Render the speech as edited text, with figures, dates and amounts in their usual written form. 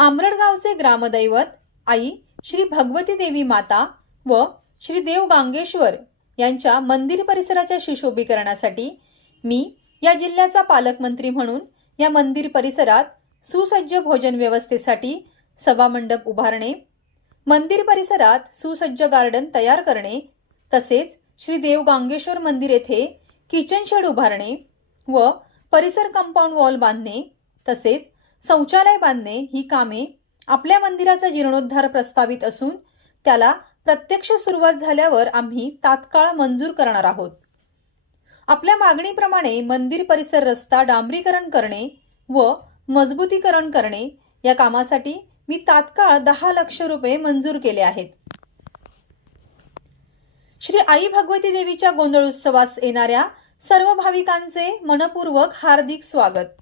आंबरडगावचे ग्रामदैवत आई श्री भगवती देवी माता व श्री देव गांगेश्वर यांच्या मंदिर परिसराच्या सुशोभीकरणासाठी मी या जिल्ह्याचा पालकमंत्री म्हणून या मंदिर परिसरात सुसज्ज भोजन व्यवस्थेसाठी सभामंडप उभारणे, मंदिर परिसरात सुसज्ज गार्डन तयार करणे, तसेच श्री देव गांगेश्वर मंदिर येथे किचन शेड उभारणे व परिसर कंपाऊंड वॉल बांधणे तसेच शौचालय बांधणे ही कामे आपल्या मंदिराचा जीर्णोद्धार प्रस्तावित असून त्याला प्रत्यक्ष सुरुवात झाल्यावर आम्ही तात्काळ मंजूर करणार आहोत। आपल्या मागणीप्रमाणे मंदिर परिसर रस्ता डांबरीकरण करणे व मजबूतीकरण करणे या कामासाठी मी तात्काळ 10 लाख रुपये मंजूर केले आहेत। श्री आई भगवती देवीच्या गोंधळ उत्सवास येणाऱ्या सर्व भाविकांचे मनपूर्वक हार्दिक स्वागत।